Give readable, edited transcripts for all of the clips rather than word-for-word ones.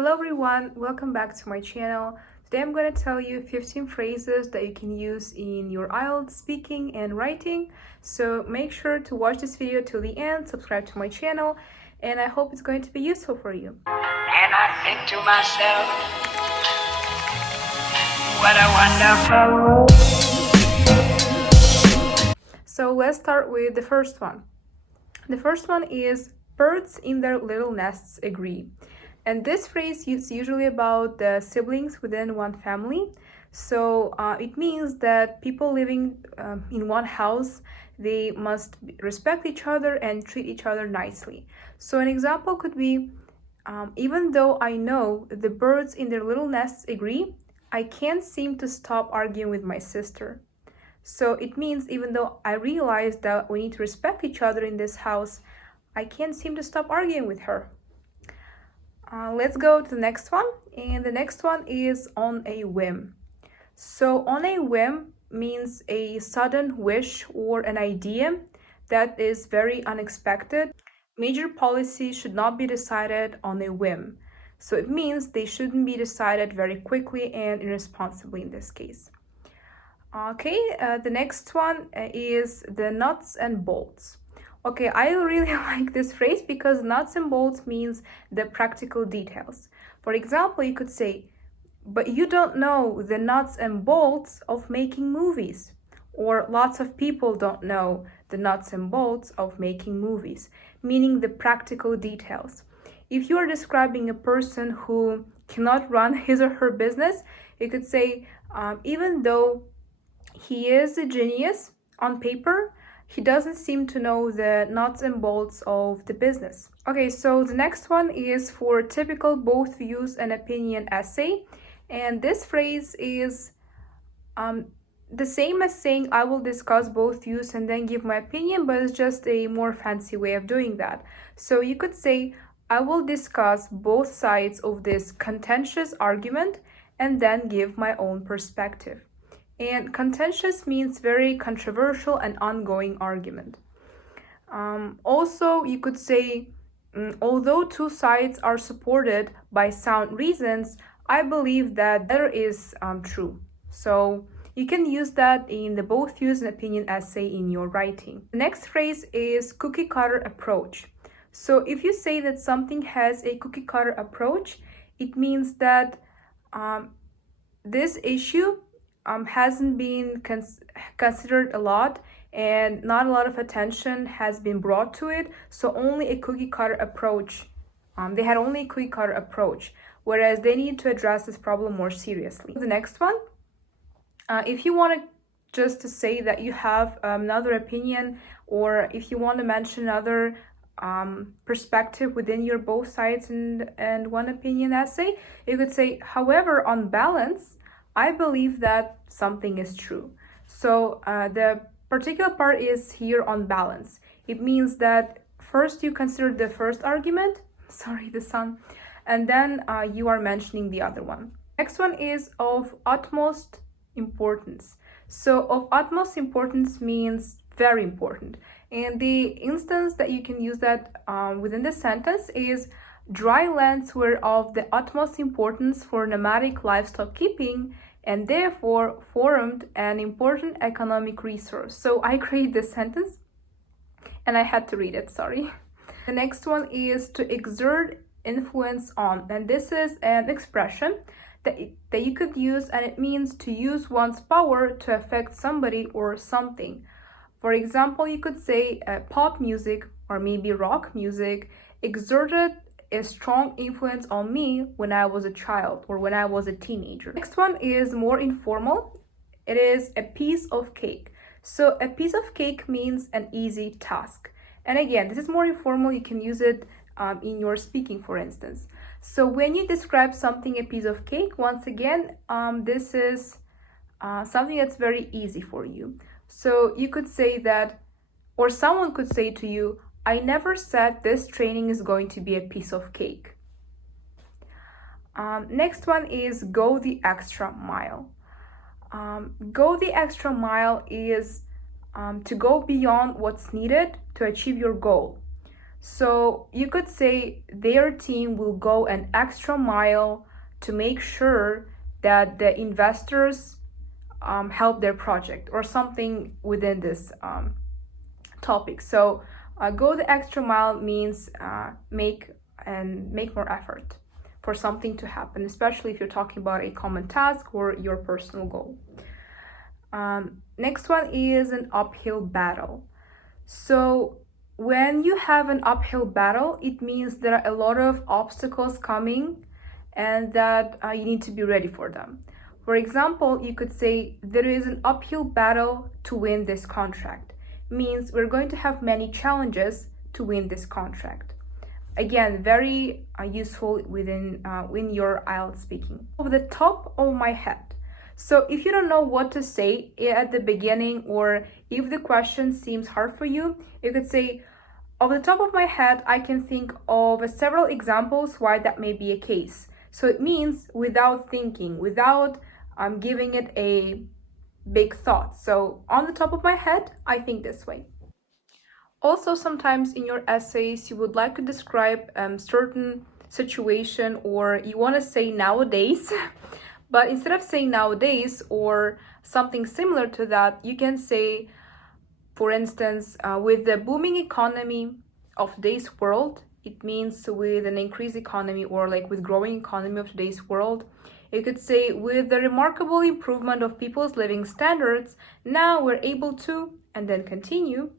Hello everyone, welcome back to my channel. Today I'm going to tell you 15 phrases that you can use in your IELTS speaking and writing. So make sure to watch this video till the end, subscribe to my channel, and I hope it's going to be useful for you. And I think to myself, what a wonderful. So let's start with the first one. The first one is birds in their little nests agree. And this phrase is usually about the siblings within one family. So it means that people living in one house, they must respect each other and treat each other nicely. So an example could be, even though I know the birds in their little nests agree, I can't seem to stop arguing with my sister. So it means even though I realize that we need to respect each other in this house, I can't seem to stop arguing with her. Let's go to the next one, and the next one is on a whim. So on a whim means a sudden wish or an idea that is very unexpected. Major policies should not be decided on a whim. So it means they shouldn't be decided very quickly and irresponsibly in this case. Okay, the next one is the nuts and bolts. Okay, I really like this phrase because nuts and bolts means the practical details. For example, you could say, but you don't know the nuts and bolts of making movies. Or lots of people don't know the nuts and bolts of making movies, meaning the practical details. If you are describing a person who cannot run his or her business, you could say, even though he is a genius on paper, he doesn't seem to know the nuts and bolts of the business. Okay, so the next one is for typical both views and opinion essay. And this phrase is the same as saying I will discuss both views and then give my opinion, but it's just a more fancy way of doing that. So you could say, I will discuss both sides of this contentious argument and then give my own perspective. And contentious means very controversial and ongoing argument. Also, you could say, although two sides are supported by sound reasons, I believe that better is true. So you can use that in the both views and opinion essay in your writing. The next phrase is cookie cutter approach. So if you say that something has a cookie cutter approach, it means that this issue hasn't been considered a lot and not a lot of attention has been brought to it. So only a cookie cutter approach. They had only a cookie cutter approach, whereas they need to address this problem more seriously. The next one, if you want to just to say that you have another opinion, or if you want to mention another perspective within your both sides and one opinion essay, you could say, however, on balance, I believe that something is true. So the particular part is here on balance. It means that first you consider the first argument, the sun, and then you are mentioning the other one. Next one is of utmost importance. So of utmost importance means very important. And the instance that you can use that within the sentence is dry lands were of the utmost importance for nomadic livestock keeping and therefore formed an important economic resource. So I created this sentence and I had to read it, sorry. The next one is to exert influence on, and this is an expression that you could use, and it means to use one's power to affect somebody or something. For example, you could say pop music or maybe rock music exerted a strong influence on me when I was a child or when I was a teenager. Next one is more informal. It is a piece of cake. So a piece of cake means an easy task. And again, this is more informal. You can use it in your speaking, for instance. So when you describe something a piece of cake, once again, this is something that's very easy for you. So you could say that, or someone could say to you, I never said this training is going to be a piece of cake. Next one is go the extra mile. Go the extra mile is to go beyond what's needed to achieve your goal. So you could say their team will go an extra mile to make sure that the investors help their project or something within this topic. So go the extra mile means make more effort for something to happen, especially if you're talking about a common task or your personal goal. Next one is an uphill battle. So when you have an uphill battle, it means there are a lot of obstacles coming and that you need to be ready for them. For example, you could say there is an uphill battle to win this contract. Means we're going to have many challenges to win this contract. Again, very useful within when your IELTS speaking. Off the top of my head. So if you don't know what to say at the beginning, or if the question seems hard for you, you could say, off the top of my head, I can think of several examples why that may be a case. So it means without thinking, without giving it a big thought. So on the top of my head, I think this way. Also, sometimes in your essays, you would like to describe certain situation, or you want to say nowadays, but instead of saying nowadays or something similar to that, you can say, for instance, with the booming economy of today's world, it means with an increased economy or like with growing economy of today's world. You could say with the remarkable improvement of people's living standards, now we're able to, and then continue.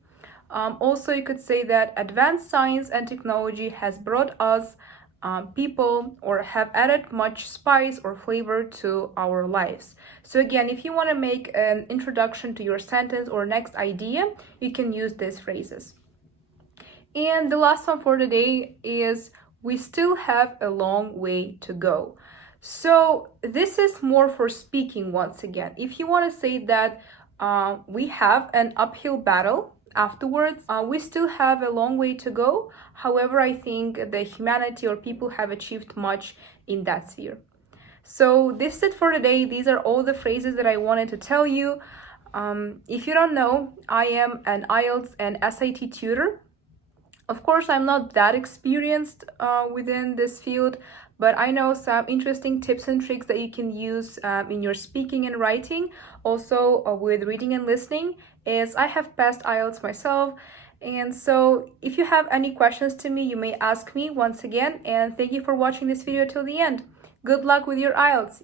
Also, you could say that advanced science and technology has brought us people or have added much spice or flavor to our lives. So again, if you want to make an introduction to your sentence or next idea, you can use these phrases. And the last one for today is we still have a long way to go. So this is more for speaking once again. If you want to say that we have an uphill battle afterwards, we still have a long way to go. However, I think the humanity or people have achieved much in that sphere. So this is it for today. These are all the phrases that I wanted to tell you. If you don't know, I am an IELTS and SAT tutor. Of course, I'm not that experienced within this field, but I know some interesting tips and tricks that you can use in your speaking and writing, also with reading and listening, as I have passed IELTS myself. And so if you have any questions to me, you may ask me once again, and thank you for watching this video till the end. Good luck with your IELTS.